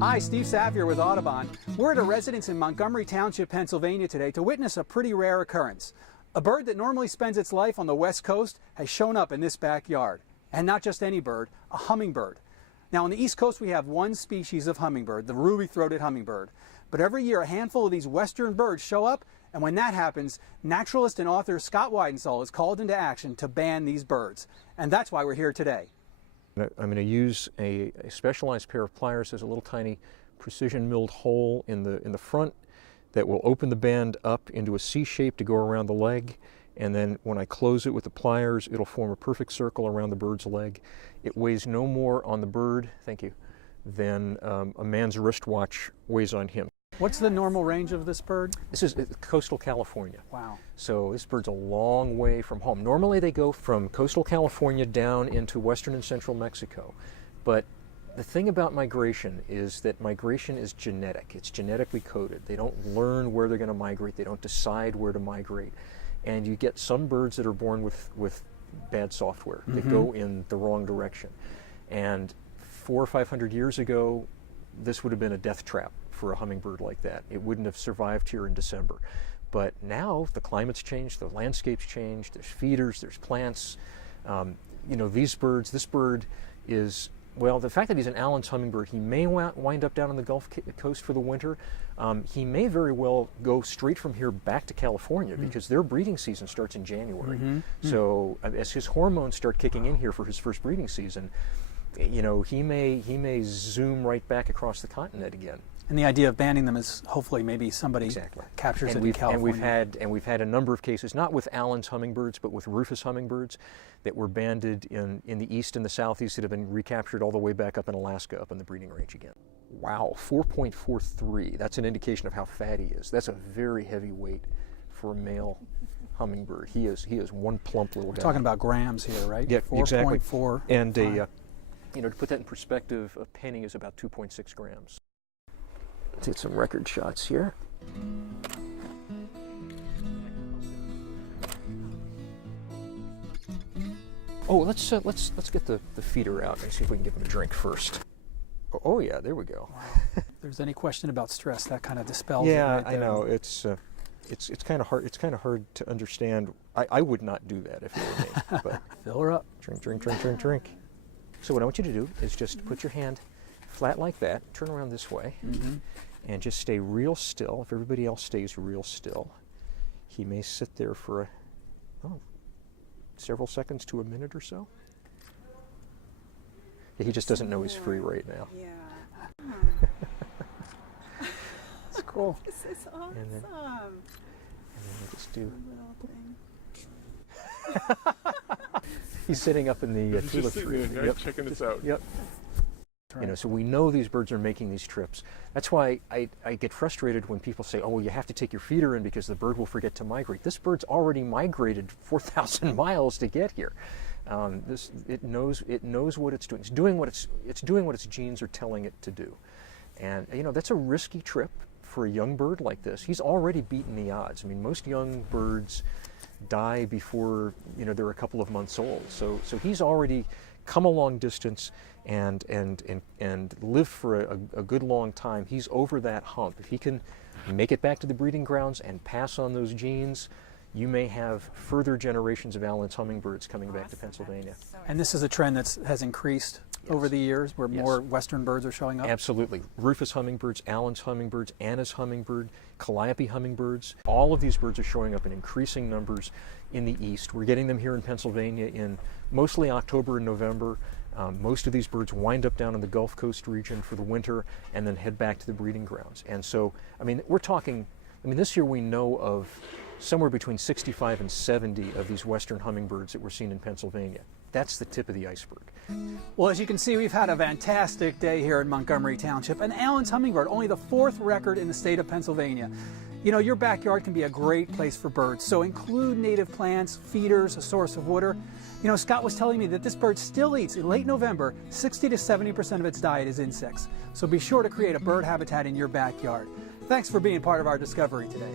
Hi, Steve Savier with Audubon. We're at a residence in Montgomery Township, Pennsylvania today to witness a pretty rare occurrence. A bird that normally spends its life on the West Coast has shown up in this backyard. And not just any bird, a hummingbird. Now on the East Coast we have one species of hummingbird, the ruby-throated hummingbird. But every year a handful of these western birds show up, and when that happens, naturalist and author Scott Weidensaul is called into action to ban these birds. And that's why we're here today. I'm going to use a specialized pair of pliers. There's a little tiny precision milled hole in the front that will open the band up into a C shape to go around the leg, and then when I close it with the pliers, it'll form a perfect circle around the bird's leg. It weighs no more on the bird, thank you, than a man's wristwatch weighs on him. What's the normal range of this bird? This is coastal California. Wow. So this bird's a long way from home. Normally they go from coastal California down into western and central Mexico. But the thing about migration is that migration is genetic. It's genetically coded. They don't learn where they're going to migrate. They don't decide where to migrate. And you get some birds that are born with bad software that go in the wrong direction. And 400 or 500 years ago, this would have been a death trap for a hummingbird like that. It wouldn't have survived here in December. But now the climate's changed, the landscape's changed, there's feeders, there's plants. You know, this bird is, well, the fact that he's an Allen's hummingbird, he may wind up down on the Gulf Coast for the winter. He may very well go straight from here back to California because their breeding season starts in January. So as his hormones start kicking in here for his first breeding season, you know, he may zoom right back across the continent again. And the idea of banning them is hopefully maybe somebody captures it in California. And we've had a number of cases, not with Allen's hummingbirds, but with rufous hummingbirds that were banded in the east and the southeast that have been recaptured all the way back up in Alaska, up in the breeding range again. Wow, 4.43. That's an indication of how fat he is. That's a very heavy weight for a male hummingbird. He is one plump little guy. We're talking about grams here, right? Yeah, exactly. 4.4. And you know, to put that in perspective, a penny is about 2.6 grams. Let's get some record shots here. Oh, let's get the feeder out and see if we can give him a drink first. Oh yeah, there we go. Wow. If there's any question about stress, that kind of dispels it. Yeah, right there. I know. It's kind of hard. It's kind of hard to understand. I would not do that if it were me. But fill her up. Drink, drink, drink, drink, drink. So what I want you to do is just put your hand flat like that, turn around this way, and just stay real still. If everybody else stays real still, he may sit there for several seconds to a minute or so. Yeah, he just doesn't know he's free right now. Yeah. That's cool. This is awesome. And then we just do. He's sitting up in the tulip tree. Checking this out. Yep. You know, so we know these birds are making these trips. That's why I get frustrated when people say, oh, well, you have to take your feeder in because the bird will forget to migrate. This bird's already migrated 4,000 miles to get here. It knows what it's doing. It's doing what its genes are telling it to do. And you know, that's a risky trip for a young bird like this. He's already beaten the odds. I mean, most young birds die before, you know, they're a couple of months old. So he's already come a long distance and lived for a good long time. He's over that hump. If he can make it back to the breeding grounds and pass on those genes, you may have further generations of Allen's hummingbirds coming back to Pennsylvania. And this is a trend that has increased over the years, where more western birds are showing up? Absolutely. Rufous hummingbirds, Allen's hummingbirds, Anna's hummingbird, calliope hummingbirds. All of these birds are showing up in increasing numbers in the east. We're getting them here in Pennsylvania in mostly October and November. Most of these birds wind up down in the Gulf Coast region for the winter and then head back to the breeding grounds. And so, I mean, this year we know of somewhere between 65 and 70 of these western hummingbirds that we're seeing in Pennsylvania. That's the tip of the iceberg. Well, as you can see, we've had a fantastic day here in Montgomery Township. An Allen's hummingbird, only the 4th record in the state of Pennsylvania. You know, your backyard can be a great place for birds, so include native plants, feeders, a source of water. You know, Scott was telling me that this bird still eats, in late November, 60 to 70% of its diet is insects. So be sure to create a bird habitat in your backyard. Thanks for being part of our discovery today.